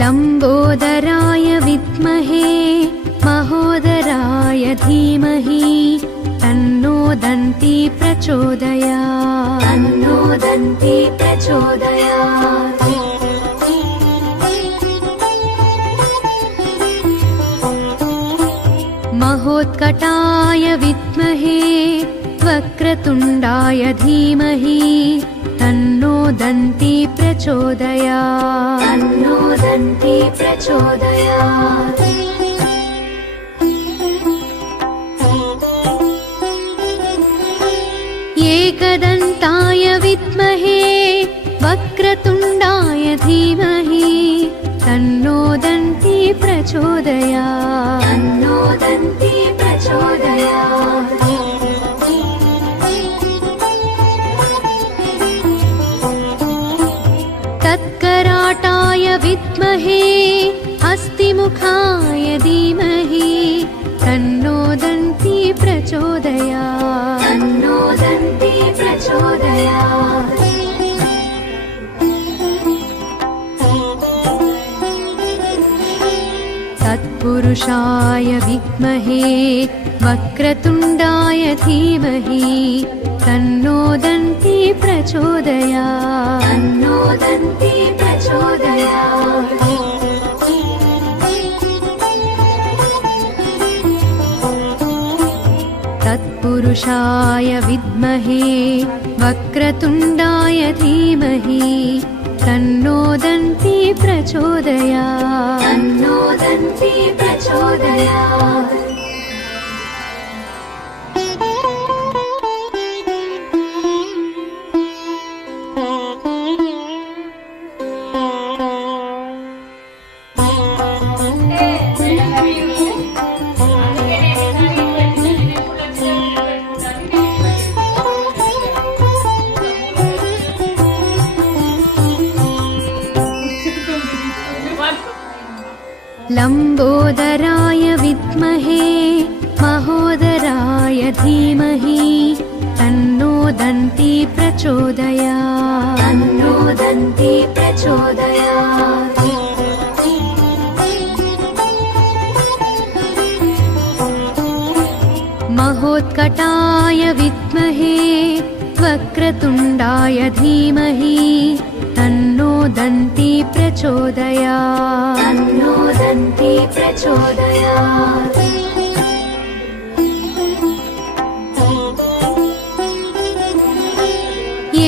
लम्बोदराय विद्महे महोदराय धीमहि तन्नो दन्ती प्रचोदयात्। तन्नो दन्ती प्रचोदयात्। महोत्कटाय विद्महे वक्रतुण्डाय धीमहि तन्नो दन्ती प्रचोदयात्। तन्नो दन्ती प्रचोदयात्। एकदन्ताय विद्महे वक्रतुण्डाय धीमहि तन्नो दन्ती प्रचोदयात्। तन्नो दन्ती प्रचोदयात्। तत्कराटाय विद्महे हस्तिमुखाय धीमहि तन्नो दन्ती प्रचोदयात्। तन्नो दन्ती प्रचोदयात्। तत्पुरुषाय विद्महे वक्रतुण्डाय धीमहि तन्नो दन्ती प्रचोदयात्। तन्नो दन्ती प्रचोदयात्। तत्पुरुषाय विद्महे वक्रतुण्डाय धीमहि तन्नो दन्ती प्रचोदयात्। तन्नो दन्ती प्रचोदयात्। लम्बोदराय विद्महे महोदराय धीमहि तन्नो दन्ती प्रचोदयात्। तन्नो दन्ती प्रचोदयात्। महोत्कटाय विद्महे वक्रतुण्डाय धीमहि तन्नो दन्ती प्रचोदयात्। तन्नो दन्ती प्रचोदयात्।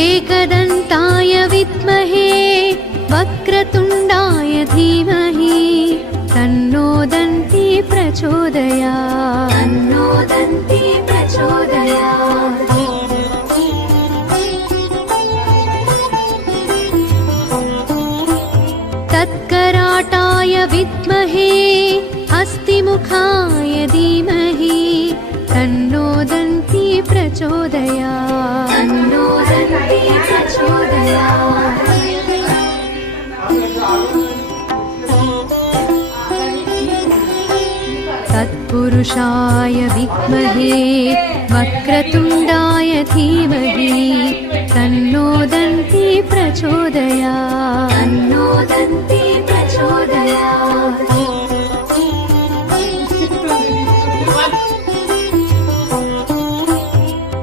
एकदन्ताय विद्महे वक्रतुण्डाय धीमहि तन्नो दन्ती प्रचोदयात्। तन्नो दन्ती प्रचोदयात्। तत्कराटाय विद्महे हस्तिमुखाय धीमहि तन्नो दन्ती प्रचोदयात्। तन्नो दन्ती प्रचोदयात्। तत्पुरुषाय विद्महे वक्रतुण्डाय धीमहि तन्नो दन्ती प्रचोदयात्। तन्नो दन्ती प्रचोदयात्।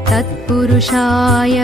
तत्पुरुषाय